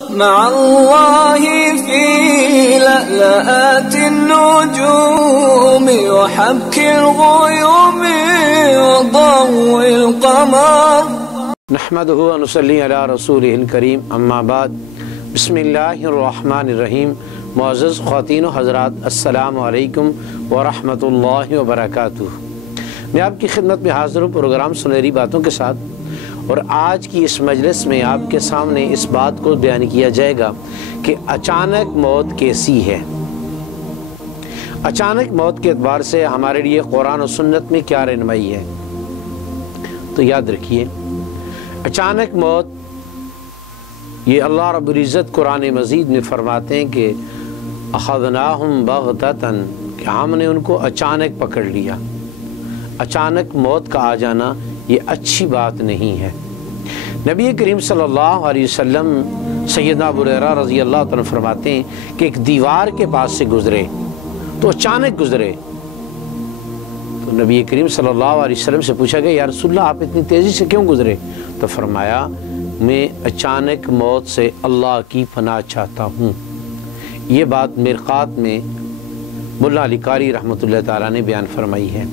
مع الله في لألآت النجوم وحبك الغيوم وضوء القمر نحمده ونصلي على رسوله الكريم اما بعد بسم اللہ الرحمن الرحیم۔ معزز خواتین و حضرات، السلام علیکم ورحمۃ اللہ وبرکاتہ۔ میں آپ کی خدمت میں حاضر ہوں پروگرام سنہری باتوں کے ساتھ، اور آج کی اس مجلس میں آپ کے سامنے اس بات کو بیان کیا جائے گا کہ اچانک موت کیسی ہے۔ اچانک موت کے اعتبار سے ہمارے لیے قرآن و سنت میں کیا رہنمائی ہے، تو یاد رکھیے اچانک موت یہ اللہ رب العزت قرآن مجید میں فرماتے ہیں کہ اخذناہم بغتۃ، کہ ہم نے ان کو اچانک پکڑ لیا۔ اچانک موت کا آ جانا یہ اچھی بات نہیں ہے۔ نبی کریم صلی اللہ علیہ وسلم سیدنا ابو ہریرہ رضی اللہ عنہ فرماتے ہیں کہ ایک دیوار کے پاس سے گزرے تو اچانک گزرے، تو نبی کریم صلی اللہ علیہ وسلم سے پوچھا گیا یا رسول اللہ آپ اتنی تیزی سے کیوں گزرے؟ تو فرمایا میں اچانک موت سے اللہ کی پناہ چاہتا ہوں۔ یہ بات مرقات میں ملا علی قاری رحمۃ اللہ تعالیٰ نے بیان فرمائی ہے۔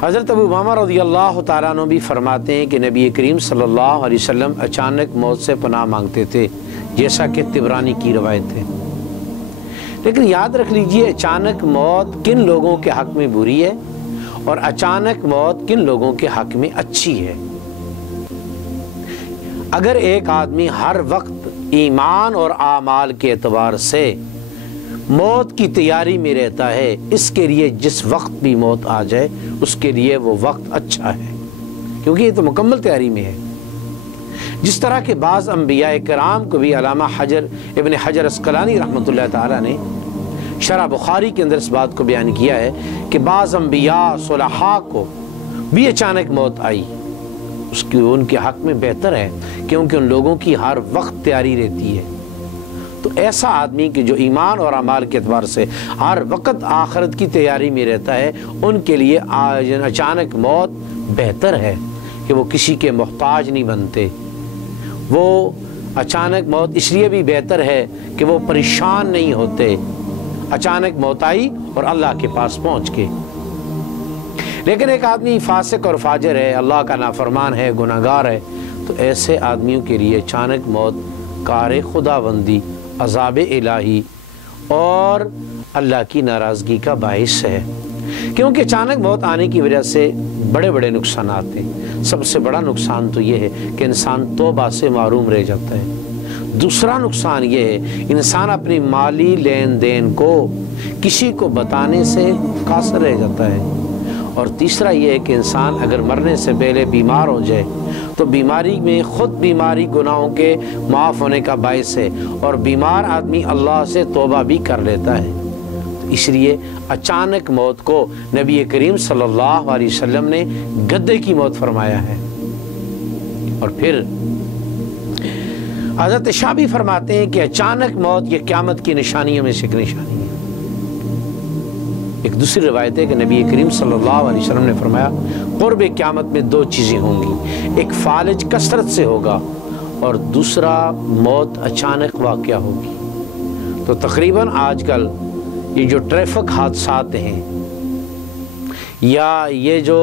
حضرت ابو امامہ رضی اللہ تعالیٰ عنہ بھی فرماتے ہیں کہ نبی کریم صلی اللہ علیہ وسلم اچانک موت سے پناہ مانگتے تھے، جیسا کہ طبرانی کی روایت ہے۔ لیکن یاد رکھ لیجئے اچانک موت کن لوگوں کے حق میں بری ہے اور اچانک موت کن لوگوں کے حق میں اچھی ہے۔ اگر ایک آدمی ہر وقت ایمان اور اعمال کے اعتبار سے موت کی تیاری میں رہتا ہے، اس کے لیے جس وقت بھی موت آ جائے اس کے لیے وہ وقت اچھا ہے، کیونکہ یہ تو مکمل تیاری میں ہے۔ جس طرح کہ بعض انبیاء کرام کو بھی علامہ ابن حجر عسقلانی رحمۃ اللہ تعالیٰ نے شرح بخاری کے اندر اس بات کو بیان کیا ہے کہ بعض انبیاء صلحاء کو بھی اچانک موت آئی، ان کے حق میں بہتر ہے کیونکہ ان لوگوں کی ہر وقت تیاری رہتی ہے۔ تو ایسا آدمی کہ جو ایمان اور اعمال کے اعتبار سے ہر وقت آخرت کی تیاری میں رہتا ہے، ان کے لیے اچانک موت بہتر ہے کہ وہ کسی کے محتاج نہیں بنتے۔ وہ اچانک موت اس لیے بھی بہتر ہے کہ وہ پریشان نہیں ہوتے۔ اچانک موت آئی اور اللہ کے پاس پہنچ کے۔ لیکن ایک آدمی فاسق اور فاجر ہے، اللہ کا نافرمان ہے، گناہ گار ہے، تو ایسے آدمیوں کے لیے اچانک موت کار خداوندی، عذاب الہی اور اللہ کی ناراضگی کا باعث ہے، کیونکہ اچانک موت آنے کی وجہ سے بڑے بڑے نقصانات ہیں۔ سب سے بڑا نقصان تو یہ ہے کہ انسان توبہ سے محروم رہ جاتا ہے۔ دوسرا نقصان یہ ہے انسان اپنی مالی لین دین کو کسی کو بتانے سے قاصر رہ جاتا ہے۔ اور تیسرا یہ ہے کہ انسان اگر مرنے سے پہلے بیمار ہو جائے تو بیماری میں خود بیماری گناہوں کے معاف ہونے کا باعث ہے، اور بیمار آدمی اللہ سے توبہ بھی کر لیتا ہے۔ اس لیے اچانک موت کو نبی کریم صلی اللہ علیہ وسلم نے گدے کی موت فرمایا ہے۔ اور پھر حضرت شاہ بھی فرماتے ہیں کہ اچانک موت یہ قیامت کی نشانیوں میں سے ایک نشانی ہے۔ ایک دوسری روایت ہے کہ نبی کریم صلی اللہ علیہ وسلم نے فرمایا قرب قیامت میں دو چیزیں ہوں گی، ایک فالج کثرت سے ہوگا اور دوسرا موت اچانک واقع ہوگی۔ تو تقریباً آج کل یہ جو ٹریفک حادثات ہیں یا یہ جو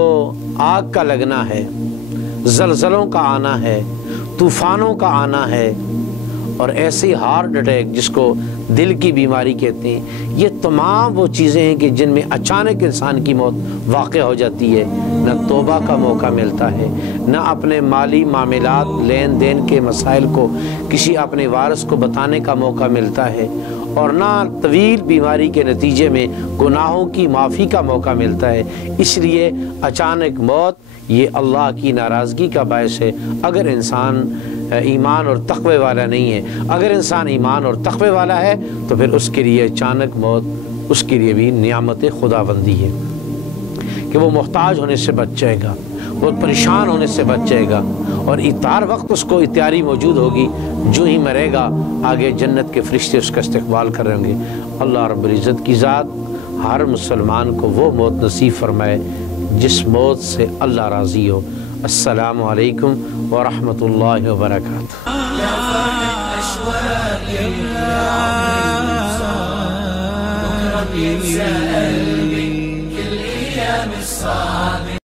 آگ کا لگنا ہے، زلزلوں کا آنا ہے، طوفانوں کا آنا ہے، اور ایسی ہارٹ اٹیک جس کو دل کی بیماری کہتے ہیں، یہ تمام وہ چیزیں ہیں کہ جن میں اچانک انسان کی موت واقع ہو جاتی ہے۔ نہ توبہ کا موقع ملتا ہے، نہ اپنے مالی معاملات لین دین کے مسائل کو کسی اپنے وارث کو بتانے کا موقع ملتا ہے، اور نہ طویل بیماری کے نتیجے میں گناہوں کی معافی کا موقع ملتا ہے۔ اس لیے اچانک موت یہ اللہ کی ناراضگی کا باعث ہے اگر انسان ایمان اور تقوی والا نہیں ہے۔ اگر انسان ایمان اور تقوی والا ہے تو پھر اس کے لیے اچانک موت اس کے لیے بھی نعمت خداوندی ہے کہ وہ محتاج ہونے سے بچ جائے گا، وہ پریشان ہونے سے بچ جائے گا، اور اتار وقت اس کو تیاری موجود ہوگی۔ جو ہی مرے گا آگے جنت کے فرشتے اس کا استقبال کر رہے ہوں گے۔ اللہ رب العزت کی ذات ہر مسلمان کو وہ موت نصیب فرمائے جس موت سے اللہ راضی ہو۔ السلام علیکم ورحمۃ اللہ وبرکاتہ۔ بكرة بيتسأل بكل أيام الصعب.